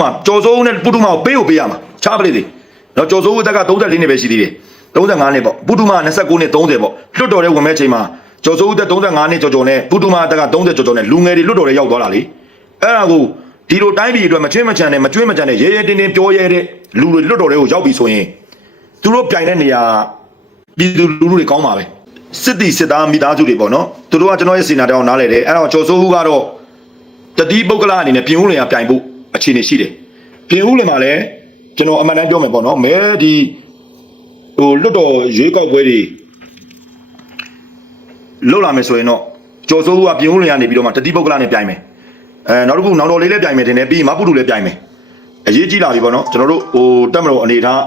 မှာကျော်စိုးဦးနဲ့ပုထုမကိုပေးကိုပေးရမှာချပလိသေးနော်ကျော်စိုးဦးအသက်က34နှစ်ပဲရှိသေးတယ်35နှစ်ပေါ့ပုထုမက29နှစ်30ပေါ့လွတ်တော်တဲ့ဝင်မဲ့ချိန်မှာကျော်စိုးဦးသက်35နှစ်ကျော်ကျော်နဲ့ပုထုမအသက်က30ကျော်ကျော်နဲ့လူငယ်တွေလွတ်တော်တဲ့ရောက်သွားတာလေအဲ့ဒါကိုဒီလိုတိုင်းပြည်အတွက်မချွေးမချန်နဲ့မကြွေးမကြန်နဲ့ရဲရဲတင်းတင်းပြောရဲတဲ့လူတွေလွတ်တော်တွေကိုရောက်ပြီဆိုရင်သူတို့ပြိုင်တဲ့နေရာပြည်သူလူထုတွေကောင်းပါပဲစစ်တီစစ်သားမိသားစုတွေပေါ့နော်သူတို့ကကျွန်တော်ရဲ့စီနာတောင်းနားလဲတယ်အဲ့တော့ကျော်စိုးဦးကတော့တတိပုဂ္ဂလအနေနဲ့ပြင်ဦးလင်ကပြိုင်ဖို့ အခြေအနေရှိတယ်ပြင်ဦးလင်မှာလည်းကျွန်တော်အမှန်တမ်းပြောမယ်ပေါ့နော်မဲဒီဟိုလွတ်တော်ရွေးကောက်ပွဲတွေလွတ်လာမယ်ဆိုရင်တော့ကျော်စိုးဦးကပြင်ဦးလင်ကနေပြီးတော့မှတတိပုဂ္ဂလနဲ့ပြိုင်မယ်အဲနောက်တစ်ခုနောင်တော်လေးလည်းပြိုင်မယ်တင်တယ်ပြီးရင်မပုတုလည်းပြိုင်မယ်အရေးကြီးလာပြီပေါ့နော်ကျွန်တော်တို့ဟိုတက်မတော်အနေထား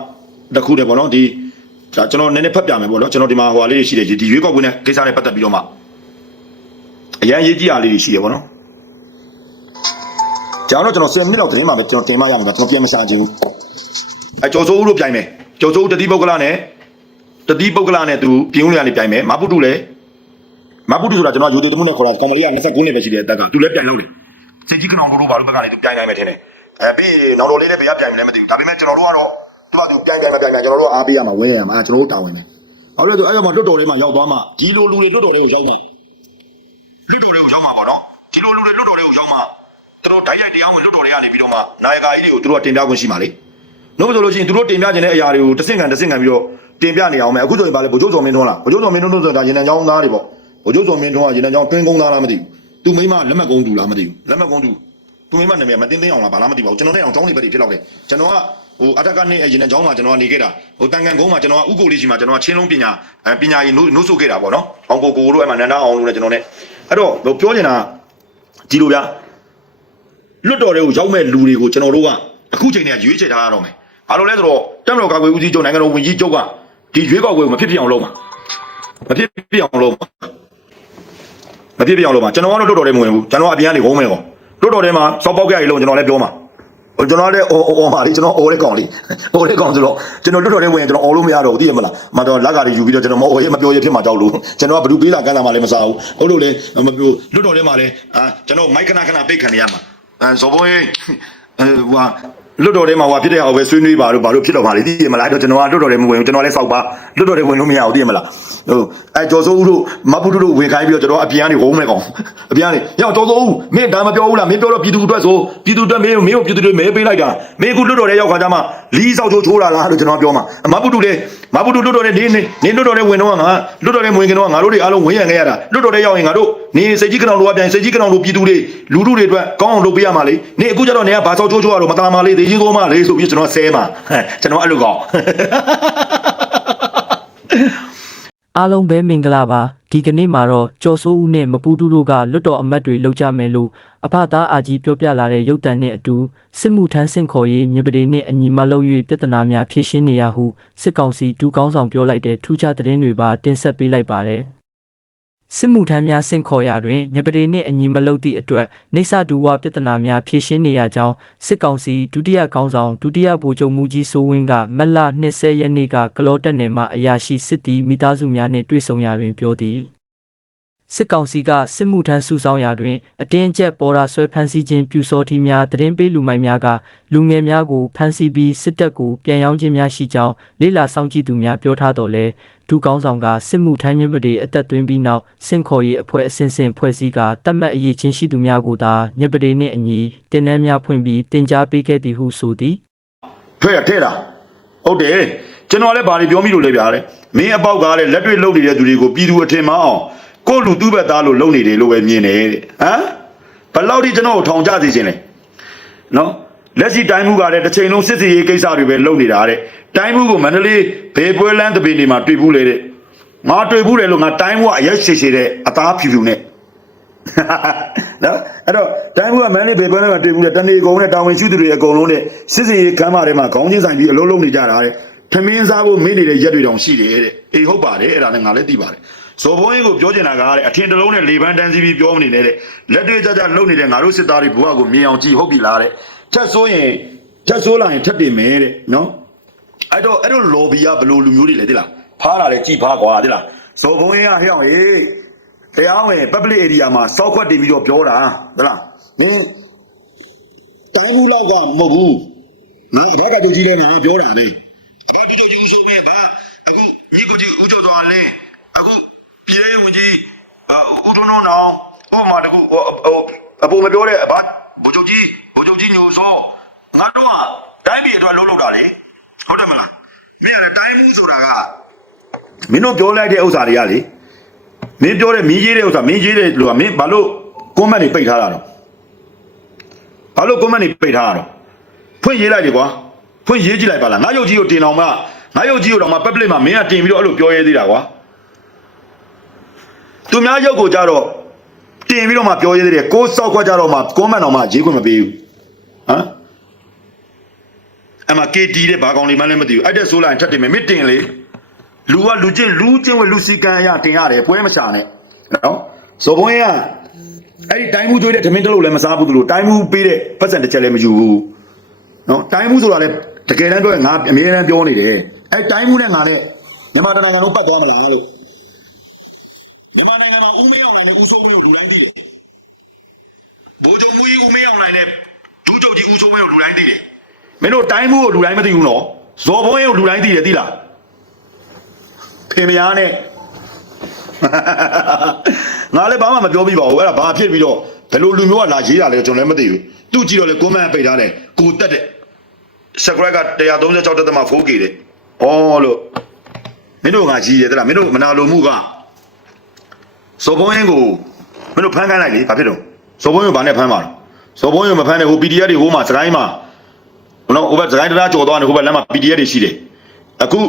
တစ်ခုတည်းပေါ့နော်ဒီဒါကျွန်တော်နည်းနည်းဖတ်ပြမယ်ပေါ့နော်ကျွန်တော်ဒီမှာဟိုဟာလေးတွေရှိတယ်ဒီရွေးကောက်ပွဲနဲ့ကိစ္စနဲ့ပတ်သက်ပြီးတော့မှအရင်အရေးကြီးတာလေးတွေရှိတယ်ပေါ့နော် ကျွန်တော်တို့ကျွန်တော်10မိနစ်လောက်သတင်းမှာပဲကျွန်တော်တင်မရမှာပါကျွန်တော်ပြန်မရှာချင်ဘူးအဲကျော်စိုးဦးတို့ပြိုင်မယ်ကျော်စိုးဦးတတိပုဂ္ဂလနဲ့တတိပုဂ္ဂလနဲ့သူပြင်းဦးလျာနေပြိုင်မယ်မပုတုလည်းမပုတုဆိုတာကျွန်တော်ယူသေးတမှုနဲ့ခေါ်တာကောင်မလေးက29နှစ်ပဲရှိတယ်အသက်ကသူလည်းပြိုင်လို့လေစိတ်ကြီးကနောင်တို့ဘာလို့ဘက်ကနေသူပြိုင်နိုင်မယ်ထင်တယ်အဲပြီးရင်နောင်တော်လေးလည်းဘယ်ကပြိုင်မလဲမသိဘူးဒါပေမဲ့ကျွန်တော်တို့ကတော့သူကသူပြိုင်ကြိုင်မပြိုင်ကြိုင်ကျွန်တော်တို့အားပေးရမှာဝင်းရမှာကျွန်တော်တို့တာဝန်တယ်ဘာလို့လဲဆိုအဲ့တော့မှလွတ်တော်လေးမှာရောက်သွားမှဒီလိုလူတွေလွတ်တော်လေးကိုရောက်မယ်လွတ်တော်လေးကိုရောက်မှာပေါ့နော်ဒီလိုလူတွေလွတ်တော်လေးကိုရောက်မှာ သူတို့ဓာတ်ရိုက်တရားဝင်လွတ်တော်တွေကနေပြီးတော့မှနာယကာကြီးတွေကိုသူတို့ကတင်ပြခွင့်ရှိမှာလေ။နှုတ်ဆိုလို့ရှိရင်သူတို့တင်ပြခြင်းတဲ့အရာတွေကိုတစ်ဆင့်ကန်တစ်ဆင့်ကန်ပြီးတော့တင်ပြနေအောင်မယ်။အခုဆိုရင်ဗာလေဗိုလ်ချုပ်စော်မင်းထွန်းလား။ဗိုလ်ချုပ်စော်မင်းထွန်းတို့ဆိုတာရေနံချောင်းသားတွေပေါ့။ဗိုလ်ချုပ်စော်မင်းထွန်းကရေနံချောင်းတွင်းကုန်းသားလားမသိဘူး။သူမိမလက်မှတ်ကုန်းတူလားမသိဘူး။လက်မှတ်ကုန်းတူသူမိမနာမည်မတင်းသိအောင်လားဘာလားမသိပါဘူး။ကျွန်တော်နဲ့အောင်ចောင်းနေပဲဖြစ်တော့တယ်။ကျွန်တော်ကဟိုအထက်ကနေ့ရေနံချောင်းမှာကျွန်တော်ကနေခဲ့တာဟိုတန်ကန်ကုန်းမှာကျွန်တော်ကဥကိုလေးရှိမှာကျွန်တော်ကချင်းလုံးပညာအဲပညာရေးနိုးနိုးဆိုခဲ့တာပေါ့နော်။အောင်ကိုကိုတို့အဲ့မှာနန္ဒအောင်လို့လည်းကျွန်တော်နဲ့အဲ့တော့ဟိုပြောနေတာဒီလိုဗျာ လွတ်တော်တွေကိုရောက်မဲ့လူတွေကိုကျွန်တော်တို့ကအခုချိန်တည်းကရွေးချယ်ထားရတော့မယ်။ဘာလို့လဲဆိုတော့တက်မတော်ကာကွယ်ဦးစီးချုပ်နိုင်ငံတော်ဝန်ကြီးချုပ်ကဒီရွေးကောက်ပွဲကိုမဖြစ်ဖြစ်အောင်လုပ်မှာ။မဖြစ်ဖြစ်အောင်လုပ်မှာ။မဖြစ်ဖြစ်အောင်လုပ်မှာကျွန်တော်ကတော့လွတ်တော်တွေမဝင်ဘူး။ကျွန်တော်အပြင်ကနေဝုန်းမယ်ကော။လွတ်တော်တွေမှာစောက်ပေါက်ကြရည်လို့ကျွန်တော်လည်းပြောမှာ။ဟိုကျွန်တော်လည်းအော်အော်ပါလေကျွန်တော်အော်တဲ့ကောင်လေး။အော်တဲ့ကောင်ဆိုတော့ကျွန်တော်လွတ်တော်တွေဝင်ရင်ကျွန်တော်အော်လို့မရတော့ဘူးသိရမလား။မတော်လက်ကားတွေယူပြီးတော့ကျွန်တော်မအော်ရဲမပြောရဲဖြစ်မှာကြောက်လို့ကျွန်တော်ကဘယ်သူပေးလာကမ်းလာမှလည်းမစားဘူး။ဟုတ်လို့လေမပြောလွတ်တော်တွေမှာလည်းအာကျွန်တော်မိုက်ခဏခဏပိတ်ခံနေရမှာ။ အဲဇော်ဘိုးအဲဟိုလွတ်တော်ထဲမှာဟိုဖြစ်တဲ့အောင်ပဲဆွေးနွေးပါတော့ဘာလို့ဖြစ်တော့မှာလဲသိရမလားအဲ့တော့ကျွန်တော်ကလွတ်တော်ထဲမဝင်ဘူးကျွန်တော်လည်းစောက်ပါလွတ်တော်ထဲဝင်လို့မရဘူးသိရမလားဟိုအဲကျော်စိုးဦးတို့မပုတုတို့ဝင်ခိုင်းပြီးတော့ကျွန်တော်အပြင်ကနေဝုန်းမဲ့ကောင်အပြင်ကနေရောက်ကျော်စိုးဦးမင်းဒါမပြောဘူးလားမင်းပြောတော့ပြည်သူအတွက်ဆိုပြည်သူအတွက်မင်းမင်းကိုပြည်သူတွေမဲပေးလိုက်တာမင်းအခုလွတ်တော်ထဲရောက်ခါကြမှာလီးဆောက်ချိုးချိုးလာလားလို့ကျွန်တော်ပြောမှာမပုတုလည်းမပုတုလွတ်တော်ထဲနေနေနေလွတ်တော်ထဲဝင်တော့ငါလွတ်တော်ထဲဝင်ခင်တော့ငါတို့တွေအားလုံးဝင်ရခဲ့ရတာလွတ်တော်ထဲရောက်ရင်ငါတို့ နေစိတ်ကြီးကနောင်လိုအပြန်စိတ်ကြီးကနောင်လိုပြည်သူတွေလူထုတွေအတွက်ကောင်းအောင်လုပ်ပေးရမှာလေနေအခုကျတော့နေကဘာဆောက်ချိုးချိုးရတော့မသားမလေးသေကြီးကိုမလေးဆိုပြီးကျွန်တော်ဆဲမှာဟဲ့ကျွန်တော်အဲ့လိုကောင်းအားလုံးပဲမင်္ဂလာပါဒီကနေ့မှာတော့ကျော်စိုးဦးနဲ့မပူတူတို့ကလွတ်တော်အမတ်တွေလောက်ကြမယ်လို့အဖသားအာကြီးပြောပြလာတဲ့ရုပ်တံနဲ့အတူစစ်မှုထမ်းဆင့်ခေါ်ရေးမြေပဒေနဲ့အညီမလုပ်၍ပြဿနာများဖြေရှင်းနေရဟုစစ်ကောင်စီဒူကောင်းဆောင်ပြောလိုက်တဲ့ထူးခြားသတင်းတွေပါတင်ဆက်ပေးလိုက်ပါတယ် စစ်မှုထမ်းများဆင့်ခေါ်ရာတွင်မြေပဒေနှင့်အညီမလုပ်သည့်အတွက်နေဆဒူဝပြဿနာများဖြေရှင်းနေရကြောင်းစစ်ကောင်စီဒုတိယခေါင်းဆောင်ဒုတိယဗိုလ်ချုပ်မူကြီးစိုးဝင်းကမက်လ20ရက်နေ့ကကလောတက်နယ်မှအရာရှိစစ်တီမိသားစုများနှင့်တွေ့ဆုံရာတွင်ပြောသည်စစ်ကောင်စီကစစ်မှုထမ်းစုဆောင်ရာတွင်အတင်းအကျပ်ပေါ်ရာဆွဲဖမ်းဆီးခြင်းပြူစောတိများတရင်ပေးလူမိုက်များကလူငယ်များကိုဖမ်းဆီးပြီးစစ်တပ်ကိုပြန်ရောင်းခြင်းများရှိကြောင်းလေးလာဆောင်ကြည့်သူများပြောထားတော်လဲ ဒုကောင်းဆောင်ကစစ်မှုထမ်းခြင်းပဒေအသက်သွင်းပြီးနောက်စင့်ခေါ်ရေးအဖွဲ့အစင်စင်ဖွဲ့စည်းကတတ်မှတ်အရေးချင်းရှိသူများကိုသာညပဒေနှင့်အညီတင်နန်းများဖွင့်ပြီးတင် जा ပေးခဲ့သည်ဟုဆိုသည်ထွက်ရထဲတာဟုတ်တယ်ကျွန်တော်လည်းဘာတွေပြောမိလို့လဲဗျာတဲ့မင်းအပေါက်ကလည်းလက်တွေ့လုံနေတဲ့သူတွေကိုပြည်သူအထင်မအောင်ကိုယ့်လူသူ့ဘက်သားလို့လုံနေတယ်လို့ပဲမြင်တယ်တဲ့ဟမ်ဘယ်လောက်ထိကျွန်တော်ကိုထောင်ချစေခြင်းလဲနော် လက်ရှိတိုင်းမှုကလည်းတစ်ချိန်လုံးစစ်စီရေးကိစ္စတွေပဲလုပ်နေတာတဲ့တိုင်းမှုကိုမန္တလေးဘေပွဲလန်းတပင်းနေမှာတွေ့ဘူးလေတဲ့ငါတွေ့ဘူးတယ်လို့ငါတိုင်းမှုကအရက်ရှည်ရှည်တဲ့အသားဖြူဖြူနဲ့နော်အဲ့တော့တိုင်းမှုကမန်လေးဘေပွဲလန်းမှာတွေ့ဘူးလေတနေကုန်နဲ့တာဝန်ရှိသူတွေအကုန်လုံးနဲ့စစ်စီရေးခမ်းမထဲမှာခေါင်းချင်းဆိုင်ပြီးအလုံးလုံးနေကြတာတဲ့ထမင်းစားဖို့မင်းနေတဲ့ရက်တွေတောင်ရှိတယ်တဲ့အေးဟုတ်ပါတယ်အဲ့ဒါလည်းငါလည်းသိပါတယ်ဇော်ဘုန်းကြီးကိုပြောချင်တာကတဲ့အထင်တလုံးနဲ့လေပန်းတန်းစီပြီးပြောမနေနဲ့တဲ့လက်တွေ့ကြကြလုံနေတဲ့ငါတို့စစ်သားတွေဘုရားကိုမြင်အောင်ကြည့်ဟုတ်ပြီလားတဲ့ ထက်ဆိုးရင်ထက်ဆိုးလာရင်ထက်တင်မယ်တဲ့နော်အဲ့တော့အဲ့တော့ lobby ကဘယ်လိုလူမျိုးတွေလဲသိလားဖားတာလေကြည်ဖားကွာသိလားဇော်ဘုန်းကြီးကဟဲ့အောင်ဟေးတရားဝင် public area မှာစောက်ခွက်တင်ပြီးတော့ပြောတာသိလားနင်းတိုင်းဘူးလောက်ကမဟုတ်ဘူးနော်အဘကကြုတ်ကြီးလဲငါပြောတာလေအဘကြုတ်ကြီးဦးဆုံးမဲ့ဘာအခုညီကိုကြီးဦးကျော်သွားလင်းအခုပြည်ရေးဝင်ကြီးအာဦးထုံးထုံးနောင်ဥပမာတခုဟိုဟိုအပေါ်မပြောတဲ့အဘဘုချုပ်ကြီး ဘုချုပ်ကြီးညိုစောငါတို့ကတိုင်းပြည်အတွက်လုံးလုံးတာလေဟုတ်တယ်မလားမင်းကလည်းတိုင်းမှုဆိုတာကမင်းတို့ပြောလိုက်တဲ့ဥစ္စာတွေကလေမင်းပြောတဲ့မင်းကြီးတဲ့ဥစ္စာမင်းကြီးတဲ့လူကမင်းဘာလို့ကွန်မန့်တွေပိတ်ထားတာတော့ဘာလို့ကွန်မန့်တွေပိတ်ထားတာတော့ဖွင့်ရေးလိုက်လေကွာဖွင့်ရေးကြည့်လိုက်ပါလားငါရုပ်ကြီးကိုတင်အောင်မငါရုပ်ကြီးကိုတော့မ public မှာမင်းကတင်ပြီးတော့အဲ့လိုပြောရဲသေးတာကွာသူများရုပ်ကိုကြတော့တင်ပြီးတော့မှပြောရဲသေးတယ်ကိုးစောက်ခွက်ကြတော့မှကွန်မန့်တော့မှရေးခွင့်မပေးဘူး ဟမ်အမ KD တဲ့ဘာကောင်လေးမှလည်းမသိဘူးအဲ့တဲ့ဆိုလိုက်ထပ်တင်မယ်မတင်လေလူကလူချင်းလူချင်းဝလူစီကံအရတင်ရတယ်ပွဲမချနဲ့နော်ဇော်ဘုန်းကြီးကအဲ့ဒီတိုင်းမှုကျွေးတဲ့ဓမင်းတစ်လုံးလည်းမစားဘူးသူလို့တိုင်းမှုပေးတဲ့ပတ်စံတစ်ချက်လည်းမယူဘူးနော်တိုင်းမှုဆိုတာလည်းတကယ်တမ်းပြောရင်ငါအမြဲတမ်းပြောနေတယ်အဲ့တိုင်းမှုနဲ့ငါနဲ့မြန်မာတိုင်းနိုင်ငံလုံးပတ်သွားမလားလို့မြန်မာနိုင်ငံမှာဦးမရောက်လာတဲ့ဦးစိုးမင်းကိုလူတိုင်းသိတယ်ဘိုးချုပ်မူကြီးဦးမရောက်လာတဲ့ ဒူးချုပ်ကြီးဦးစိုးမင်းကိုလူတိုင်းသိတယ်မင်းတို့တိုင်းမှုကိုလူတိုင်းမသိဘူးနော်ဇော်ဘုန်းကြီးကိုလူတိုင်းသိတယ်သိလားဖေမယားနဲ့ငါလည်းဘာမှမပြောပြပါဘူးအဲ့ဒါဘာဖြစ်ပြီးတော့ဘယ်လိုလူမျိုးကလာရေးတာလဲကျွန်တော်လည်းမသိဘူးသူကြည့်တော့လေကွန်မန့်ပိတ်ထားတယ်ကိုတက်တဲ့စကရက်က136တက်တမ 4K တဲ့ဩလို့မင်းတို့ငါကြီးတယ်တဲ့လားမင်းတို့မနာလိုမှုကစော်ဘုံရင်ကိုမင်းတို့ဖမ်းခိုင်းလိုက်လေဘာဖြစ်တော့စော်ဘုံရင်ဘာနဲ့ဖမ်းပါလဲ စော်ဘုံရင်မဖမ်းနဲ့ဟို PDF တွေဟိုမှာစကိုင်းမှာဟိုတော့ဟိုဘက်စကိုင်းတရားကြော်သွားတယ်ဟိုဘက်လမ်းမှာ PDF တွေရှိတယ်အခု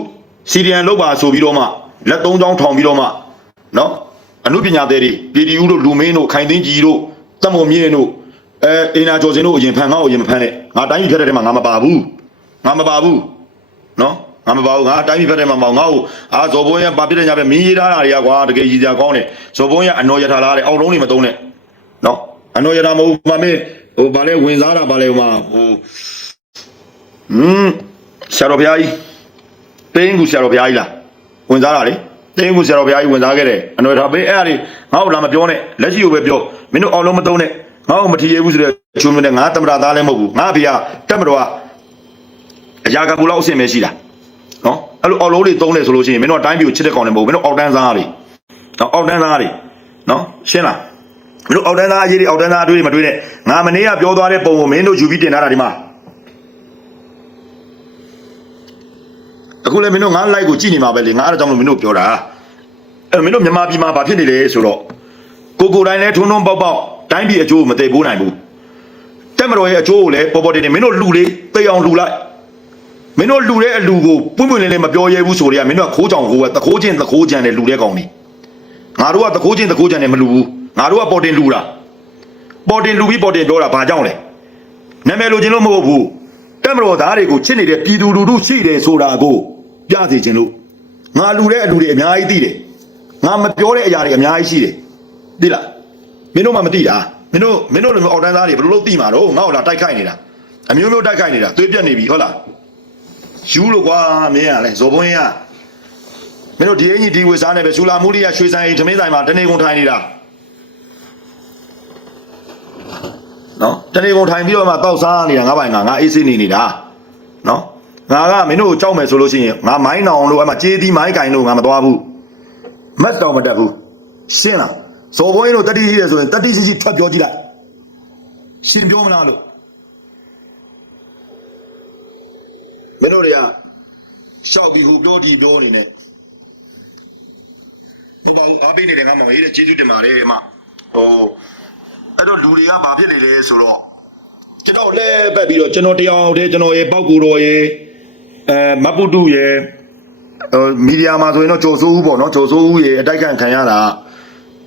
စီရီယန်လောက်ပါဆိုပြီးတော့မှလက်သုံးချောင်းထောင်ပြီးတော့မှနော်အမှုပညာသည်တွေပြည်တီဦးတို့လူမင်းတို့ခိုင်သိန်းကြီးတို့တမုံမြင့်တို့အဲအင်နာကျော်စင်တို့အရင်ဖမ်းငါ့ကိုအရင်မဖမ်းနဲ့ငါတိုင်းပြည်ဖက်တဲ့ထဲမှာငါမပါဘူးငါမပါဘူးနော်ငါမပါဘူးငါတိုင်းပြည်ဖက်တဲ့မှာမောင်ငါ့ကိုအာဇော်ဘုံရပါပြတဲ့ညပဲမင်းရေးထားတာတွေကကွာတကယ်ရည်စရာကောင်းတယ်ဇော်ဘုံရအနော်ရထားလားတဲ့အောက်လုံးတွေမသုံးနဲ့နော်အနော်ရထားမဟုတ်ဘူးမမေ ဟိုဗာလဲဝင်စားတာဗာလဲဟိုမှာဟိုဟွန်းဆရာတော်ဘုရားကြီးတင်းကူဆရာတော်ဘုရားကြီးလားဝင်စားတာလေတင်းကူဆရာတော်ဘုရားကြီးဝင်စားခဲ့တယ်အနွယ်ထားပေးအဲ့ဒါလေးငါ့ကိုလာမပြောနဲ့လက်ရှိကိုပဲပြောမင်းတို့အောင်လုံးမသုံးနဲ့ငါ့ကိုမထီရဘူးဆိုတဲ့ချုံမြနဲ့ငါတမရသားလည်းမဟုတ်ဘူးငါဖေကတက်မတော်ကအရာကပူလောက်အဆင်ပဲရှိတာနော်အဲ့လိုအော်လုံးတွေသုံးတယ်ဆိုလို့ရှိရင်မင်းတို့အတိုင်းပြည်ကိုချစ်တဲ့ကောင်တွေမဟုတ်ဘူးမင်းတို့အောက်တန်းစားတွေနော်အောက်တန်းစားတွေနော်ရှင်းလား မင်းတို့အောက်တန်းစားအရေးတွေအောက်တန်းစားအတွေ့တွေမတွေ့နဲ့ငါမနေ့ကပြောသွားတဲ့ပုံကိုမင်းတို့ယူပြီးတင်ထားတာဒီမှာအခုလည်းမင်းတို့ငါ like ကိုကြည့်နေမှာပဲလေငါအဲ့ဒါကြောင့်မလို့မင်းတို့ပြောတာအဲ့မင်းတို့မြန်မာပြည်မှာဘာဖြစ်နေလဲဆိုတော့ကိုကိုတိုင်းလဲထုံထုံပေါက်ပေါက်တိုင်းပြည်အကျိုးမသိဘူးနိုင်ဘူးတက်မတော်ရဲ့အကျိုးကိုလည်းပေါ်ပေါ်တင်တင်မင်းတို့လူလေးသိအောင်လူလိုက်မင်းတို့လူတဲ့အလူကိုပွင့်ပွင့်လင်းလင်းမပြောရဲဘူးဆိုတော့မင်းတို့ကခိုးကြောင်ကိုပဲတခိုးချင်းတခိုးကြံတဲ့လူတဲ့ကောင်နေငါတို့ကတခိုးချင်းတခိုးကြံတဲ့မလူဘူး ငါတို့ကပေါ်တင်လူတာပေါ်တင်လူပြီးပေါ်တင်ပြောတာဘာကြောင့်လဲနာမည်လိုချင်လို့မဟုတ်ဘူးတက်မတော်သားတွေကိုချစ်နေတဲ့ပြည်သူလူထုရှိတယ်ဆိုတာကိုပြစီခြင်းလို့ငါလူတဲ့အလူတွေအများကြီးသိတယ်ငါမပြောတဲ့အရာတွေအများကြီးရှိတယ်သိလားမင်းတို့မှမသိတာမင်းတို့မင်းတို့လိုမျိုးအောက်တန်းသားတွေဘယ်လိုလုပ်သိမှာတော့ငါ့ကိုလာတိုက်ခိုက်နေတာအမျိုးမျိုးတိုက်ခိုက်နေတာသွေးပြက်နေပြီဟုတ်လားယူလို့ကွာမင်းရလဲဇော်ဘွန်းရမင်းတို့ဒီအင်ကြီးဒီဝေစားနေပဲဆူလာမှုလေးရရွှေဆိုင်အိမ်သမင်းဆိုင်မှာတနေကုန်ထိုင်နေတာ နော်တနေကုန်ထိုင်ပြီးတော့မှတောက်စားနေတာငါပိုင်ငါငါအေးစိနေနေတာနော်ငါကမင်းတို့ကိုကြောက်မယ်ဆိုလို့ရှိရင်ငါမိုင်းတောင်လို့အဲ့မှာကြေးသီးမိုင်းကင်လို့ငါမသွားဘူးမတ်တောင်မတက်ဘူးရှင်းလားဇော်ဘွင်းတို့တတိရှိရဆိုရင်တတိရှိရှိထွက်ပြောကြည့်လိုက်ရှင်းပြောမလားလို့မင်းတို့တွေကရှောက်ပြီးဟိုပြောဒီပြောနေနဲ့မဟုတ်ပါဘူးအားပေးနေတယ်ငါမမေးတဲ့ကျေးဇူးတင်ပါတယ်အမဟို အဲ့တော့လူတွေကဘာဖြစ်နေလဲဆိုတော့ကျွန်တော်လဲပက်ပြီးတော့ကျွန်တော်တရားတည်းကျွန်တော်ရဲ့ပောက်ကူတော်ရဲ့အဲမပုတုရဲ့ဟိုမီဒီယာမှာဆိုရင်တော့ကြော်စိုးဦးပေါ့နော်ကြော်စိုးဦးရဲ့အတိုက်ခံခံရတာ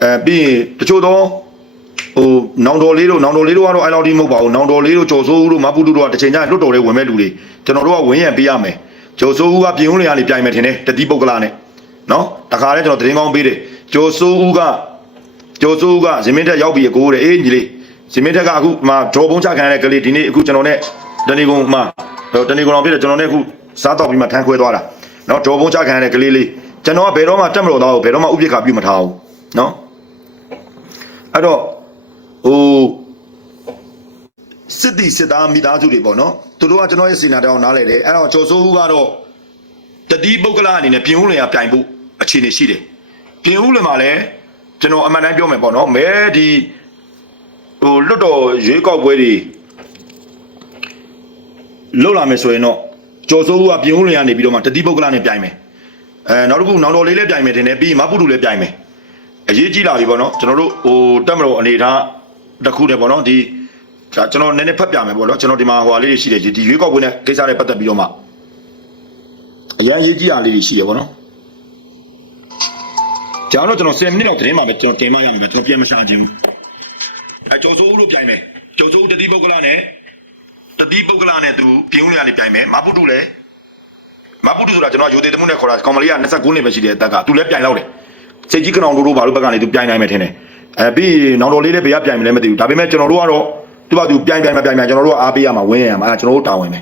အဲပြီးရင်တချို့တော့ဟိုနောင်တော်လေးတို့နောင်တော်လေးတို့ကတော့အဲ့လောက်ဒီမဟုတ်ပါဘူးနောင်တော်လေးတို့ကြော်စိုးဦးတို့မပုတုတို့ကတစ်ချိန်ကျရင်လွတ်တော်လေးဝင်မဲ့လူတွေကျွန်တော်တို့ကဝင်ရံပေးရမယ်ကြော်စိုးဦးကပြင်ဦးလေကနေပြိုင်မယ်ထင်တယ်တတိပုဂ္ဂလာနဲ့နော်တခါလဲကျွန်တော်သတင်းကောင်းပေးတယ်ကြော်စိုးဦးက ကျော်စိုးကဇင်မင်းထက်ရောက်ပြီးအကိုတဲ့အေးညီလေးဇင်မင်းထက်ကအခုမှာဒေါ်ဘုံချခံရတဲ့ကလေးဒီနေ့အခုကျွန်တော်နဲ့တဏီကုံမှာတဏီကုံအောင်ဖြစ်တဲ့ကျွန်တော်နဲ့အခုစားတော့ပြီးမှထမ်းခွဲသွားတာနော်ဒေါ်ဘုံချခံရတဲ့ကလေးလေးကျွန်တော်ကဘယ်တော့မှတက်မလို့တော့ဘယ်တော့မှဥပိ္ပခပြုမထားဘူးနော်အဲ့တော့ဟိုစစ်တီစစ်သားမိသားစုတွေပေါ့နော်သူတို့ကကျွန်တော်ရဲ့စေနာတောင်နားလဲတယ်အဲ့တော့ကျော်စိုးဦးကတော့တတိပုဂ္ဂလအနေနဲ့ပြင်ဦးလင်ရပြိုင်ဖို့အခြေအနေရှိတယ်ပြင်ဦးလင်မှာလည်း ကျွန်တော်အမှန်တမ်းပြောမယ်ပေါ့နော်မဲဒီဟိုလွတ်တော်ရွေးကောက်ပွဲတွေလောက်လာမယ်ဆိုရင်တော့ကျော်စိုးဦးကပြင်ဦးလင်ကနေပြီးတော့မှတတိပုဂ္ဂလနဲ့ပြိုင်မယ်အဲနောက်တစ်ခုနောင်တော်လေးလည်းပြိုင်မယ်ထင်တယ်ပြီးမပုတုလည်းပြိုင်မယ်အရေးကြီးလာပြီပေါ့နော်ကျွန်တော်တို့ဟိုတက်မတော်အနေထားတစ်ခုနဲ့ပေါ့နော်ဒီဒါကျွန်တော်နည်းနည်းဖတ်ပြမယ်ပေါ့နော်ကျွန်တော်ဒီမှာဟိုဟာလေးတွေရှိတယ်ဒီရွေးကောက်ပွဲနဲ့ကိစ္စတွေပတ်သက်ပြီးတော့မှအရင်ရေးကြီးတာလေးတွေရှိတယ်ပေါ့နော် ကျွန်တော်တို့ကျွန်တော်10မိနစ်လောက်တင်းမှာပဲကျွန်တော်တင်မရမယ်ကျွန်တော်ပြန်မရှာခြင်းဘူးအဲကျော်စိုးဦးတို့ပြိုင်မယ်ကျော်စိုးဦးတတိပုဂ္ဂလနဲ့တတိပုဂ္ဂလနဲ့သူပြင်ဦးရလေးပြိုင်မယ်မပုတုလည်းမပုတုဆိုတာကျွန်တော်ရိုသေတမှုနဲ့ခေါ်တာကောင်မလေးက29နှစ်ပဲရှိတယ်အသက်ကသူလည်းပြိုင်လောက်တယ်စိတ်ကြီးကနောင်တို့တို့ဘာလို့ဘက်ကနေသူပြိုင်နိုင်မယ်ထင်တယ်အဲပြီးနောင်တော်လေးလည်းဘယ်ကပြိုင်မလဲမသိဘူးဒါပေမဲ့ကျွန်တော်တို့ကတော့သူ့ဘာသူပြိုင်ပြိုင်မပြိုင်ပြိုင်ကျွန်တော်တို့ကအားပေးရမှာဝင်းရမှာအဲကျွန်တော်တို့တာဝန်ပဲ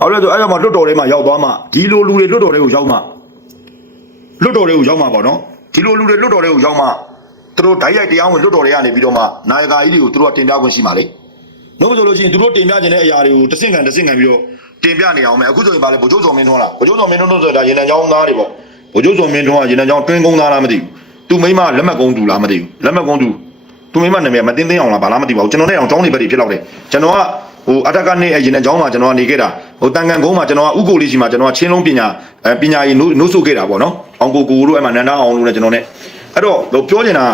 ဘာလို့လဲဆိုအဲ့တော့မှလွတ်တော်ထဲမှာရောက်သွားမှဒီလိုလူတွေလွတ်တော်ထဲကိုရောက်မှလွတ်တော်ထဲကိုရောက်မှပေါ့နော် ဒီလိုလူတွေလွတ်တော်ထဲကိုရောက်မှသူတို့ဓာတ်ရိုက်တရားဝင်လွတ်တော်ထဲကနေပြီးတော့မှနာယကာကြီးတွေကိုသူတို့ကတင်ပြခွင့်ရှိမှာလေနှုတ်ဆိုလို့ရှိရင်သူတို့တင်ပြခြင်းတဲ့အရာတွေကိုတစ်ဆင့်ခံတစ်ဆင့်ခံပြီးတော့တင်ပြနေအောင်မယ်အခုဆိုရင်ဗာလေဗိုလ်ချုပ်စော်မင်းထွန်းလားဗိုလ်ချုပ်စော်မင်းထွန်းတို့ဆိုတာရေနံချောင်းသားတွေပေါ့ဗိုလ်ချုပ်စော်မင်းထွန်းကရေနံချောင်းတွင်းကုန်းသားလားမသိဘူးသူမိမလက်မှတ်ကုန်းတူလားမသိဘူးလက်မှတ်ကုန်းတူသူမိမနာမည်မတင်းသိအောင်လားဘာလားမသိပါဘူးကျွန်တော်နဲ့အောင်ចောင်းနေဘက်တွေဖြစ်လောက်တယ်ကျွန်တော်က ဟိုအထက်ကနေအရင်နဲ့ចောင်းမှာကျွန်တော်ကနေခဲ့တာဟိုတန်ကန်ကုန်းမှာကျွန်တော်ကဥကိုလေးရှိမှာကျွန်တော်ကချင်းလုံးပညာအဲပညာရေးနိုးနိုးဆုခဲ့တာပေါ့နော်အောင်ကိုကိုတို့အဲ့မှာနန္ဒအောင်လို့လည်းကျွန်တော်နဲ့အဲ့တော့ဟိုပြောနေတာ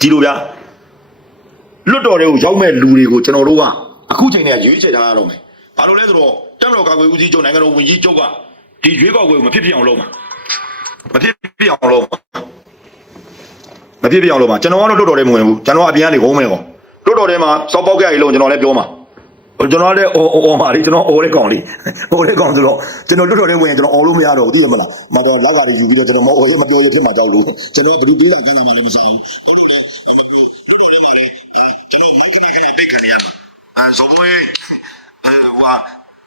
ဒီလိုဗျာလွတ်တော်တွေကိုရောက်မဲ့လူတွေကိုကျွန်တော်တို့ကအခုချိန်နဲ့ရွေးချယ်ထားရတော့မယ်ဘာလို့လဲဆိုတော့တက်မတော်ကာကွယ်ဦးစီးချုပ်နိုင်ငံတော်ဝန်ကြီးချုပ်ကဒီရွေးကောက်ပွဲကိုမဖြစ်ဖြစ်အောင်လုပ်မှာမဖြစ်ဖြစ်အောင်လုပ်မှာမဖြစ်ပြအောင်လို့ပါကျွန်တော်ကတော့လွတ်တော်ထဲမဝင်ဘူးကျွန်တော်ကအပြင်ကနေဂုံးမဲကောလွတ်တော်ထဲမှာစောက်ပေါက်ကြရည်လုံးကျွန်တော်လည်းပြောမှာဟို ကျွန်တော်လည်းအော်အော်ပါလေကျွန်တော်အော်တဲ့ကောင်လေးအော်တဲ့ကောင်ဆိုတော့ကျွန်တော်လွတ်တော်ထဲဝင်ရင်ကျွန်တော်အော်လို့မရတော့ဘူးသိရမလားမတော်လက်ကားတွေယူပြီးတော့ကျွန်တော်မအော်ရမပြောရဖြစ်မှာကြောက်လို့ကျွန်တော်ဗတိပေးတာကမ်းလာမှလည်းမစားဘူးဟုတ်လို့လေမပြောလွတ်တော်ထဲမှာလည်းကျွန်တော်မခဏခဏပိတ်ခံရတာအဲဆိုတော့အဲဟို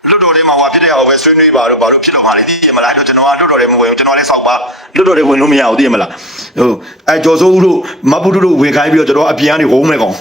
လွတ်တော်ထဲမှာဟိုဖြစ်တဲ့အောင်ပဲဆွေးနွေးပါတော့ဘာလို့ဖြစ်တော့မှာလဲသိရမလားအဲ့တော့ကျွန်တော်ကလွတ်တော်ထဲမဝင်ဘူးကျွန်တော်လည်းစောက်ပါလွတ်တော်ထဲဝင်လို့မရဘူးသိရမလားဟိုအဲကျော်စိုးဦးတို့မပုတုတို့ဝင်ခိုင်းပြီးတော့ကျွန်တော်အပြင်ကနေဝုန်းမဲ့ကောင်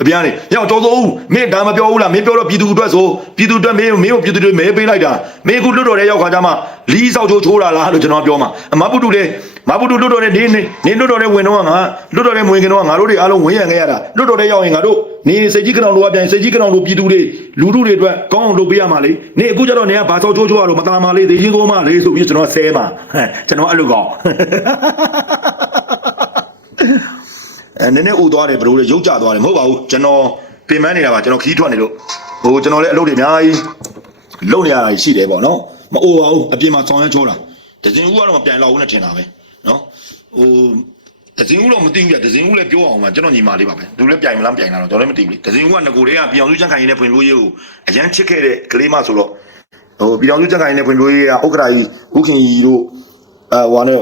အပြင်ကနေရောက်ကျော်စိုးဦးမင်းဒါမပြောဘူးလားမင်းပြောတော့ပြည်သူအတွက်ဆိုပြည်သူအတွက်မင်းမင်းကိုပြည်သူတွေမဲပေးလိုက်တာမင်းအခုလွတ်တော်ထဲရောက်ခါကြမှာလီးဆောက်ချိုးချိုးတာလားလို့ကျွန်တော်ပြောမှာမပုတုလည်း မပုတုလွတ်တော်ထဲနေနေနေလွတ်တော်ထဲဝင်တော့ငါလွတ်တော်ထဲမဝင်ခင်တော့ငါတို့တွေအားလုံးဝင်ရခဲ့ရတာလွတ်တော်ထဲရောက်ရင်ငါတို့နေစိတ်ကြီးကနောင်လိုအပြန်စိတ်ကြီးကနောင်လိုပြည်သူတွေလူထုတွေအတွက်ကောင်းအောင်လုပ်ပေးရမှာလေနေအခုကျတော့နေကဘာဆောက်ချိုးချိုးရလို့မတလာမလေးသေချင်းကိုမလေးဆိုပြီးကျွန်တော်ဆဲမှာဟဲ့ကျွန်တော်အဲ့လိုကောင်းအဲနည်းနည်းဥသွားတယ်ဘလို့လေရုပ်ကြသွားတယ်မဟုတ်ပါဘူးကျွန်တော်ပြင်ပန်းနေတာပါကျွန်တော်ခီးထွက်နေလို့ဟိုကျွန်တော်လည်းအလုပ်တွေအများကြီးလုပ်နေရတာရှိတယ်ပေါ့နော်မအိုပါဘူးအပြင်မှာဆောင်ရွက်ချိုးတာဒဇင်ဦးကတော့မပြန်တော့ဘူးနဲ့ထင်တာပဲ နော်ဟိုဒဇင်ဦးတော့မသိဘူးပြဒဇင်ဦးလည်းပြောအောင်ပါကျွန်တော်ညီမလေးပါပဲသူလည်းပြိုင်မလားပြိုင်လားတော့ကျွန်တော်လည်းမသိဘူးလေဒဇင်ဦးကငကိုတွေကပြည်အောင်စုချန်ခိုင်ရင်းနဲ့ဖွင့်လို့ရေးကိုအရန်ချစ်ခဲ့တဲ့ကလေးမဆိုတော့ဟိုပြည်အောင်စုချန်ခိုင်ရင်းနဲ့ဖွင့်လို့ရေးကဥက္ကရာကြီးဥခင်ကြီးတို့အဲဟိုနဲ့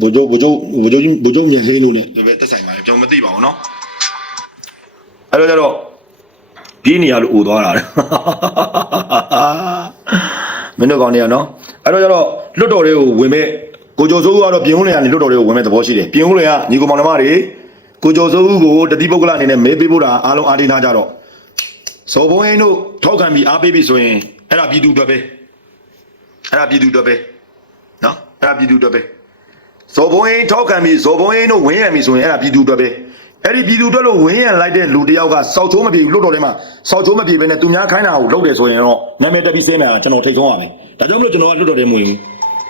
ဘိုဂျိုဘိုဂျိုဘိုဂျိုကြီးဘိုဂျိုမြန်ဟင်းတို့ ਨੇ တပည့်တက်ဆိုင်ပါလေကျွန်တော်မသိပါဘူးနော်အဲ့တော့ကျတော့ပြေးနေရလို့အိုသွားတာမင်းတို့ကောင်းနေရနော်အဲ့တော့ကျတော့လွတ်တော်တွေကိုဝင်မဲ့ ကိုကျော်စိုးဦးကတော့ပြင်ဦးလင်ကနေလွတ်တော်တွေကိုဝင်မဲ့သဘောရှိတယ်ပြင်ဦးလင်ကညီကောင်မောင်နှမတွေကိုကျော်စိုးဦးကိုတတိပုဂ္ဂလအနေနဲ့မေးပေးဖို့တာအားလုံးအားတင်းထားကြတော့စော်ဘုံဟင်းတို့ထောက်ခံပြီးအားပေးပြီဆိုရင်အဲ့ဒါပြည်သူအတွက်ပဲအဲ့ဒါပြည်သူအတွက်ပဲနော်အဲ့ဒါပြည်သူအတွက်ပဲဇော်ဘုံရင်ထောက်ခံပြီးဇော်ဘုံရင်တို့ဝင်းရံပြီဆိုရင်အဲ့ဒါပြည်သူအတွက်ပဲအဲ့ဒီပြည်သူအတွက်လို့ဝင်းရံလိုက်တဲ့လူတစ်ယောက်ကစောက်ချိုးမပြေဘူးလွတ်တော်ထဲမှာစောက်ချိုးမပြေဘဲနဲ့သူများခိုင်းတာကိုလုပ်တယ်ဆိုရင်တော့နာမည်တက်ပြီးစင်းနေတာကျွန်တော်ထိတ်ဆုံးရမယ်ဒါကြောင့်မလို့ကျွန်တော်ကလွတ်တော်ထဲမဝင်ဘူး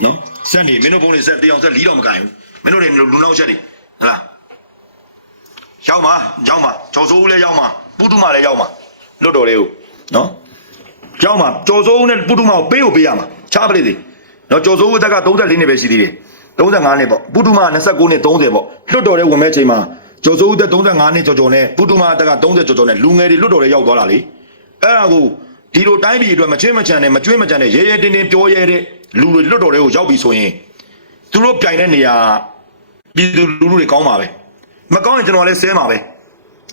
နော် ဆက်နေမင်းတို့ဘုံနေဆက်တရားဆက်လီးတော့မကင်ဘူးမင်းတို့တွေလူနောက်ချက်တွေဟလားရောက်မှာရောက်မှာကျော်စိုးဦးလည်းရောက်မှာပုတုမလည်းရောက်မှာလွတ်တော်လေးကိုနော်ရောက်မှာကျော်စိုးဦးနဲ့ပုတုမကိုပေးကိုပေးရမှာချားပလိသေးနော်ကျော်စိုးဦးအသက်က34နှစ်ပဲရှိသေးတယ်35နှစ်ပေါ့ပုထုမ29နှစ်30ပေါ့လွတ်တော်တဲ့ဝင်မဲ့ချိန်မှာကျော်စိုးဦးသက်35နှစ်ကျော်ကျော်နဲ့ပုထုမတက်က30ကျော်ကျော်နဲ့လူငယ်တွေလွတ်တော်တဲ့ရောက်သွားတာလေအဲ့ဒါကိုဒီလိုတိုင်းပြည်အတွက်မချွေးမချန်နဲ့မကြွေးမကြန်နဲ့ရဲရဲတင်းတင်းပြောရဲတဲ့ လူတွေလွတ်တော်တဲ့ကိုရောက်ပြီဆိုရင်သူတို့ပြိုင်တဲ့နေရာပြည်သူလူထုတွေကောင်းပါပဲမကောင်းရင်ကျွန်တော်လည်းဆဲမှာပဲ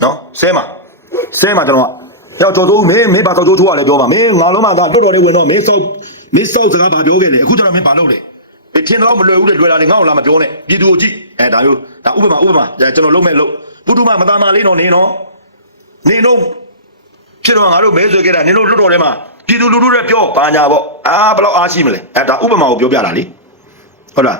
နော်ဆဲမှာဆဲမှာကျွန်တော်ကရောက်ကျော်စိုးဦးမင်းမင်းဘာတော့ချိုးချိုးရလဲပြောပါမင်းငါလုံးမှာကလွတ်တော်တဲ့ဝင်တော့မင်းစောက်မင်းစောက်စကားဘာပြောခဲ့လဲအခုကျတော့မင်းဘာလုပ်လဲဘယ်ထင်တော့မလွယ်ဘူးလေလွယ်တာလေငါ့ကိုလာမပြောနဲ့ပြည်သူကိုကြည့်အဲဒါမျိုးဒါဥပမာဥပမာကျွန်တော်လုံးမဲ့လို့ပုထုမမသားမလေးတော့နေနော်နေတော့ဖြစ်တော့ငါတို့မဲဆွေခဲ့တာနင်တို့လွတ်တော်ထဲမှာ ပြည်သူလူထုတွေပြောဘာညာပေါ့အာဘယ်လောက်အားရှိမလဲအဲဒါဥပမာကိုပြောပြတာလေဟုတ်လား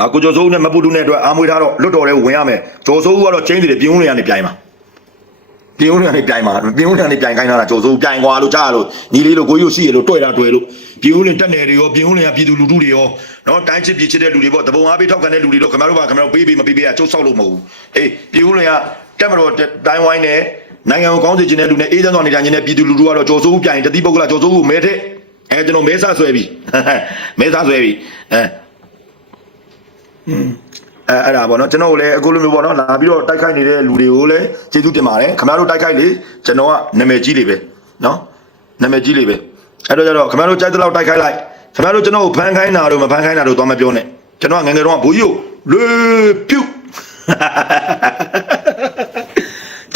အာကိုကျော်စိုးဦးနဲ့မပူတူနဲ့အတွက်အားမွေးထားတော့လွတ်တော်ထဲဝင်ရမယ်ကျော်စိုးဦးကတော့ချင်းစီတယ်ပြင်းဦးတွေကနေပြိုင်မှာပြင်းဦးတွေကနေပြိုင်မှာပြင်းဦးတွေကနေပြိုင်ခိုင်းတာကျော်စိုးဦးပြိုင်ကွာလို့ကြားလို့ညီလေးလို့ကိုကြီးတို့ရှိရလို့တွေ့တာတွေ့လို့ပြင်းဦးတွေတက်နေတွေရောပြင်းဦးတွေကပြည်သူလူထုတွေရောနော်တိုင်းချစ်ပြည်ချစ်တဲ့လူတွေပေါ့တပုံအားပေးထောက်ခံတဲ့လူတွေတော့ခင်ဗျားတို့ကခင်ဗျားတို့ပေးပေးမပေးပေးကကျုပ်ဆောက်လို့မဟုတ်ဘူးအေးပြင်းဦးတွေကတက်မတော်တိုင်းဝိုင်းနဲ့ နိုင်ငံကိုကောင်းစေခြင်းတဲ့လူနဲ့အေးချမ်းစွာနေထိုင်ခြင်းတဲ့ပြည်သူလူထုကတော့ကျော်စိုးဦးပြိုင်တတိပုဂ္ဂလကျော်စိုးဦးကိုမဲတဲ့အဲကျွန်တော်မဲဆဆွဲပြီမဲဆဆွဲပြီအဲအဲအဲ့ဒါပေါ့နော်ကျွန်တော်တို့လည်းအခုလိုမျိုးပေါ့နော်လာပြီးတော့တိုက်ခိုက်နေတဲ့လူတွေကိုလည်းကျေးဇူးတင်ပါတယ်ခင်ဗျားတို့တိုက်ခိုက်လေကျွန်တော်ကနာမည်ကြီးလေးပဲနော်နာမည်ကြီးလေးပဲအဲ့တော့ကျတော့ခင်ဗျားတို့ကြိုက်တဲ့လောက်တိုက်ခိုက်လိုက်ခင်ဗျားတို့ကျွန်တော်ကိုဖန်ခိုင်းတာတို့မဖန်ခိုင်းတာတို့တော့မပြောနဲ့ကျွန်တော်ကငယ်ငယ်တော့ဘူကြီးကိုလေပြုတ်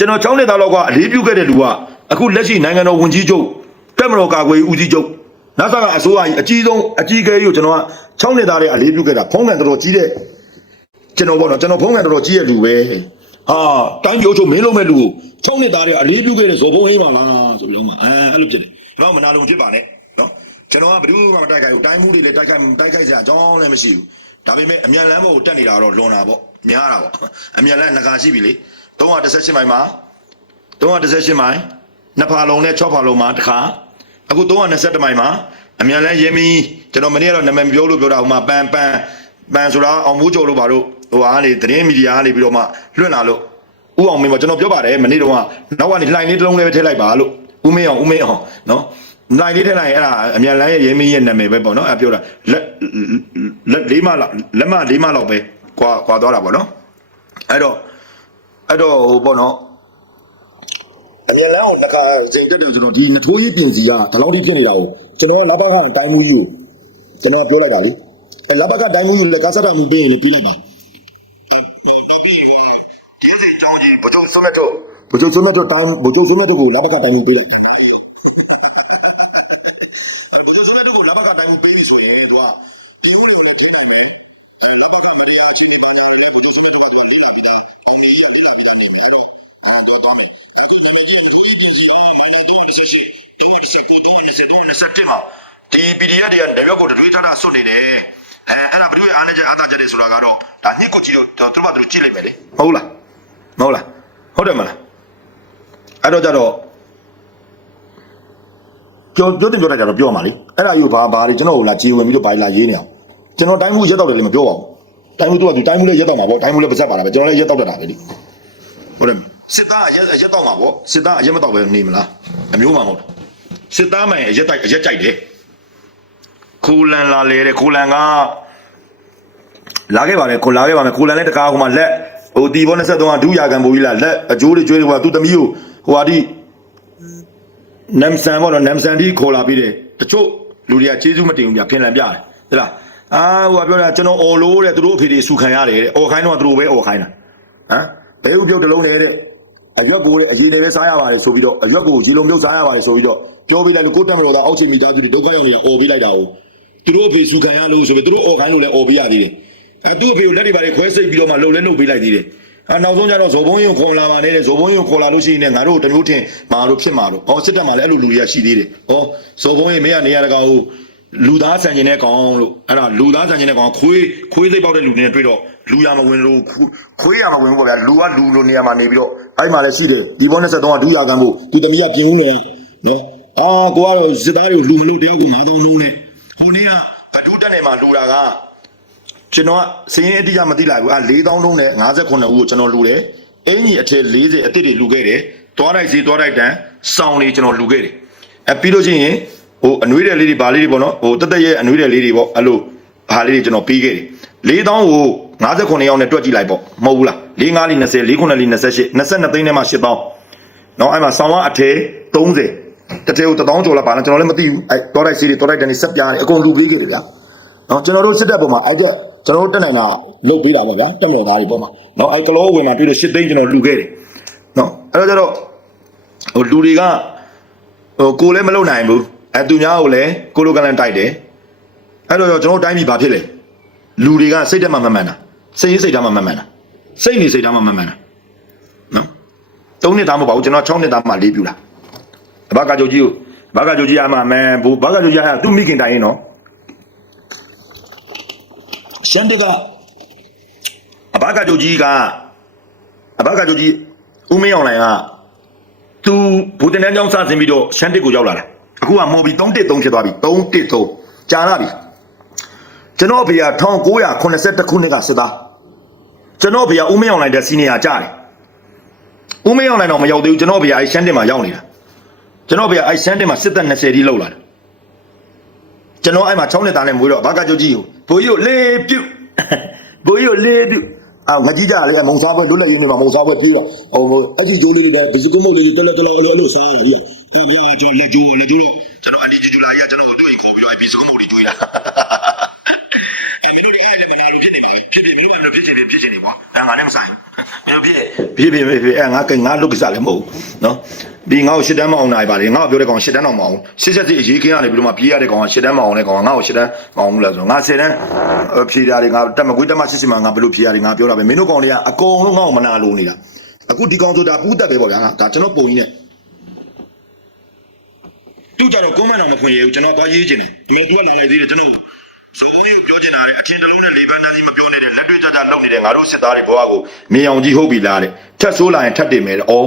ကျွန်တော်ချောင်းနေတာတော့ကအလေးပြုတ်ခဲ့တဲ့လူကအခုလက်ရှိနိုင်ငံတော်ဝန်ကြီးချုပ်တက်မတော်ကာကွယ်ရေးဦးစီးချုပ်နောက်ဆက်ကအစိုးရကြီးအကြီးဆုံးအကြီးအကဲကြီးကိုကျွန်တော်ကချောင်းနေတာတဲ့အလေးပြုတ်ခဲ့တာဖုံးကန်တော်တော်ကြီးတဲ့ကျွန်တော်ပေါ့နော်ကျွန်တော်ဖုန်းကန်တော်တော်ကြီးရဲ့လူပဲဟာတိုင်းပြောချုပ်မင်းလုံးမဲ့လူကို၆နှစ်သားတွေအလေးပြုခဲ့တဲ့ဇော်ဘုံဟိမ်းပါလားဆိုပြီးတော့မှအဲအဲ့လိုဖြစ်တယ်တော့မနာလုံးဖြစ်ပါနဲ့နော်ကျွန်တော်ကဘယ်သူမှမတိုက်ခိုက်ဘူးတိုင်းမှုတွေလည်းတိုက်ခိုက်တိုက်ခိုက်စရာအကြောင်းလည်းမရှိဘူးဒါပေမဲ့အမြန်လမ်းပေါ်ကိုတက်နေတာတော့လွန်တာပေါ့များတာပေါ့အမြန်လမ်းငကာရှိပြီလေ 318မိုင်မှာ318မိုင်နှစ်ဖာလုံးနဲ့6ဖာလုံးမှာတစ်ခါအခု320မိုင်မှာအမြန်လမ်းရဲမီကျွန်တော်မနေ့ကတော့နာမည်မပြောလို့ပြောတာဟိုမှာပန်ပန်ပန်ဆိုတာအောင်မိုးကျော်လို့ပါလို့ဟိုအားနေသတင်းမီဒီယာကနေပြီးတော့မှလွှင့်လာလို့ဥအောင်မင်းကကျွန်တော်ပြောပါတယ်မနေ့တော့ကနောက်ကနေလှိုင်လေးတစ်လုံးလေးပဲထည့်လိုက်ပါလို့ဦးမင်းအောင်ဦးမင်းအောင်နော်လှိုင်လေးထည့်လိုက်ရင်အဲ့ဒါအမြန်လမ်းရဲ့ရဲမီရဲ့နာမည်ပဲပေါ့နော်အဲ့ပြောတာလက်လက်လေးမလောက်လက်မလေးမလောက်ပဲကွာကွာသွားတာပေါ့နော်အဲ့တော့ အဲ့တော့ဟိုပေါ့နော်အမြဲတမ်းကိုနှစ်ခါစိန်တက်တယ်ကျွန်တော်ဒီနထိုးကြီးပြင်စီကဒီလောက်ထိဖြစ်နေတာကိုကျွန်တော်ကလဘကောင်တိုင်းမှုကြီးကိုကျွန်တော်ပြောလိုက်တာလေအဲလဘကတိုင်းမှုကြီးလည်းကားစားတာမှုပြင်ရင်ပြီးလိုက်ပါဒီစင်ကြောင်းကြီးဘုချုပ်ဆွမ်းမြတ်တို့ဘုချုပ်ဆွမ်းမြတ်တို့တိုင်းဘုချုပ်ဆွမ်းမြတ်တို့ကိုလဘကတိုင်းမှုပေးလိုက် ဒီ PDF တွေကတရွက်ကိုတတွေးထားတာဆွတ်နေတယ်အဲအဲ့ဒါဘယ်လိုအားနေကြအားသာကြတယ်ဆိုတာကတော့ဒါညစ်ကိုကြည့်လို့သူတို့ကသူကြည့်လိုက်မယ်လေမဟုတ်လားမဟုတ်လားဟုတ်တယ်မလားအဲ့တော့ကြတော့ကြောပြောတင်ပြောတတ်ကြတော့ပြောမှာလေအဲ့ဒါယူဘာဘာလေကျွန်တော်ကိုလာကြည်ဝင်ပြီးတော့ဘာလာရေးနေအောင်ကျွန်တော်တိုင်းမှုရက်တော့တယ်လည်းမပြောပါဘူးတိုင်းမှုသူကသူတိုင်းမှုလည်းရက်တော့မှာပေါ့တိုင်းမှုလည်းပါဆက်ပါတာပဲကျွန်တော်လည်းရက်တော့တတ်တာပဲလေဟုတ်တယ်စစ်သားအရက်အရက်တော့မှာပေါ့စစ်သားအရက်မတော့ပဲနေမလားအမျိုးမှမဟုတ် စစ်သားမှန်အရက်တိုက်အရက်ကြိုက်တယ်ခိုလန်လာလေတဲ့ခိုလန်ကလာခဲ့ပါလေကိုလာခဲ့ပါမယ်ခိုလန်လည်းတကားဟိုမှာလက်ဟိုတီဘော23ကဒူးရာကန်ပူကြီးလာလက်အကျိုးတွေကျွေးတယ်ဟိုကသူ့သမီးကိုဟိုဟာဒီနမ်ဆန်ပေါ့နော်နမ်ဆန်ဒီခေါ်လာပြီးတယ်တချို့လူတွေကကျေးဇူးမတင်ဘူးပြဖင်လန်ပြတယ်ဟဲ့လားအာဟိုကပြောတာကျွန်တော်အော်လို့တဲ့သူတို့အဖေတွေဆူခံရတယ်တဲ့အော်ခိုင်းတော့သူတို့ပဲအော်ခိုင်းတာဟမ်ဘဲဥပြုတ်တစ်လုံးနဲ့တဲ့အရွက်ကိုတဲ့အရေးနေပဲစားရပါတယ်ဆိုပြီးတော့အရွက်ကိုရေလုံးမြုပ်စားရပါတယ်ဆိုပြီးတော့ ပြောပြလိုက်လို့ကိုတက်မတော်သားအောက်ချိန်မိသားစုတွေဒုက္ခရောက်နေတာအော်ပေးလိုက်တာကိုသူတို့အဖေစုခံရလို့ဆိုပြီးသူတို့អော်ခိုင်းလို့လည်းអော်ပေးရသေးတယ်အဲသူ့အဖေကိုလက်တွေပါလေခွဲစိတ်ပြီးတော့မှလှုပ်လဲနှုတ်ပေးလိုက်သေးတယ်အဲနောက်ဆုံးကျတော့ဇော်ဘုံရင်ကိုခေါ်လာပါနဲ့တဲ့ဇော်ဘုံရင်ကိုခေါ်လာလို့ရှိရင်လည်းငါတို့တမျိုးထင်မာတို့ဖြစ်မှာတို့ဟောစစ်တပ်မှာလည်းအဲ့လိုလူတွေကရှိသေးတယ်ဟောဇော်ဘုံရင်မင်းကနေရတကောင်ကိုလူသားဆန်ကျင်တဲ့ကောင်လို့အဲ့ဒါလူသားဆန်ကျင်တဲ့ကောင်ခွေးခွေးစိတ်ပေါက်တဲ့လူတွေနဲ့တွေ့တော့လူရမဝင်လို့ခွေးရမဝင်ဘူးပေါ့ဗျာလူကလူလိုနေရာမှာနေပြီးတော့အဲ့မှာလည်းရှိတယ်ဒီဘော23ကဒူးရကန်ဖို့သူတမီးကပြင်ဦးနေရနော် အာကိုကတော့စစ်သားတွေကိုလူမလို့တယောက်ကို9000လုံးနဲ့ဟိုနေ့ကဘဒုတက်နေမှာလူတာကကျွန်တော်ကစရင်အတိအကျမသိလိုက်ဘူးအဲ4000လုံးနဲ့59ဦးကိုကျွန်တော်လူတယ်အင်ကြီးအထက်40အတစ်တွေလူခဲ့တယ်သွားလိုက်စီသွားလိုက်တန်းစောင်းလေးကျွန်တော်လူခဲ့တယ်အဲပြီးလို့ရှိရင်ဟိုအနွေးတယ်လေးတွေဗာလေးတွေပေါ့နော်ဟိုတက်တက်ရဲ့အနွေးတယ်လေးတွေပေါ့အဲ့လိုဟာလေးတွေကျွန်တော်ပြီးခဲ့တယ်4000ကို59ယောက်နဲ့တွက်ကြည့်လိုက်ပေါ့မဟုတ်ဘူးလား45လေး20 49လေး28 22သိန်းနဲ့မှ8000နော်အဲ့မှာဆောင်းဝအထည်30 တစ်ထည်ကို1000ကျော်လာပါလားကျွန်တော်လည်းမသိဘူးအဲတောတိုက်စီတွေတောတိုက်တန်းတွေဆက်ပြားတယ်အကုန်လူပေးခဲ့တယ်ဗျာနော်ကျွန်တော်တို့စစ်တပ်ပေါ်မှာအဲ့ချက်ကျွန်တော်တို့တက်နိုင်တာလုတ်ပေးတာပေါ့ဗျာတက်မတော်သားတွေပေါ်မှာနော်အဲ့ကလောဝင်မှာတွေ့လို့ရှစ်သိန်းကျွန်တော်လူခဲ့တယ်နော်အဲ့တော့ကျတော့ဟိုလူတွေကဟိုကိုလည်းမလုံနိုင်ဘူးအဲသူများကိုလည်းကိုလိုကလန်တိုက်တယ်အဲ့တော့ကျွန်တော်တို့တိုင်းပြည်ဘာဖြစ်လဲလူတွေကစိတ်တက်မှမမှန်တာစိတ်ရေးစိတ်ထားမှမမှန်တာစိတ်နေစိတ်ထားမှမမှန်တာနော်3နှစ်သားမဟုတ်ပါဘူးကျွန်တော်6နှစ်သားမှလေးပြူလာ ဘကကြိုကြီးကိုဘကကြိုကြီးအမှမန်ဘူးဘကကြိုကြီးကသူ့မိခင်တိုင်ရင်နော်ရှန်တကအဘကကြိုကြီးကအဘကကြိုကြီးဦးမင်းအောင်လိုင်ကသူဘူတန်တန်းကျောင်းစဆင်းပြီးတော့ရှန်တစ်ကိုရောက်လာတာအခုကမော်ဘီ313ဖြစ်သွားပြီ313ကြာလာပြီကျွန်တော်အဖေက1982ခုနှစ်ကစစ်သားကျွန်တော်အဖေကဦးမင်းအောင်လိုင်တဲ့စီနီယာကြားတယ်ဦးမင်းအောင်လိုင်တော့မရောက်သေးဘူးကျွန်တော်အဖေကအဲရှန်တစ်မှာရောက်နေတာ ကျွန်တော်အဖေကအဲရှန်တစ်မှာစစ်သက်20တိလောက်လာတယ်ကျွန်တော်အဲ့မှာ6နှစ်သားနဲ့မွေးတော့ဘာကကြိုကြီးကိုဘိုးကြီးကိုလေးပြုတ်ဘိုးကြီးကိုလေးပြုတ်အာငကြီးကြလေမုံစားပွဲလွတ်လပ်ရေးနေမှာမုံစားပွဲပြေးတော့ဟိုအဲ့ဒီဂျိုးလေးတွေဘီစကုမုတ်လေးတွေတက်လက်တက်လက်အဲ့လိုစားရကြီးအဲ့မရကျွန်တော်လက်ကျိုးလက်ကျိုးတော့ကျွန်တော်အန်ဒီဂျူဂျူလာကြီးကကျွန်တော်တို့အိမ်ခေါ်ပြီးတော့ဘီစကုမုတ်တွေတွေးတာ အဲ့မင်းတို့ဒီအဲ့လည်းမနာလို့ဖြစ်နေပါပဲဖြစ်ဖြစ်မင်းတို့ကမင်းတို့ဖြစ်ချင်တယ်ဖြစ်ချင်တယ်ပေါ့အဲ့ငါနဲ့မဆိုင်မင်းတို့ဖြစ်ဖြစ်ဖြစ်ဖြစ်အဲ့ငါကငါလုတ်ကစားလည်းမဟုတ်ဘူးနော်ဒီငါ့ကိုရှစ်တန်းမအောင်နိုင်ပါလေငါ့ကိုပြောတဲ့ကောင်ရှစ်တန်းတော့မအောင်ရှစ်ချက်စီအရေးခင်းရတယ်ပြီးတော့မှပြေးရတဲ့ကောင်ကရှစ်တန်းမအောင်တဲ့ကောင်ကငါ့ကိုရှစ်တန်းမအောင်ဘူးလားဆိုတော့ငါဆယ်တန်းဖြေရတယ်ငါတက်မကွေးတက်မစစ်စစ်မှာငါဘယ်လိုဖြေရတယ်ငါပြောတာပဲမင်းတို့ကောင်တွေကအကုန်လုံးငါ့ကိုမနာလို့နေတာအခုဒီကောင်ဆိုတာပူးတက်ပဲပေါ့ဗျာဒါကျွန်တော်ပုံကြီးနဲ့သူကြတော့ကွန်မန့်တော့မခွင့်ရဘူးကျွန်တော်သွားရေးချင်တယ်ဒီမဲ့သူကလာလေသေးတယ်ကျွန်တော် စောဘုံကြီးပြောချင်တာလေအထင်တလုံးနဲ့လေပန်းတန်းစီမပြောနဲ့တဲ့လက်တွေ့ကြကြလောက်နေတဲ့ငါတို့စစ်သားတွေဘဝကိုမြေအောင်ကြီးဟုတ်ပြီလားတဲ့ထက်ဆိုးလာရင်ထက်တင်မယ်တဲ့ဩ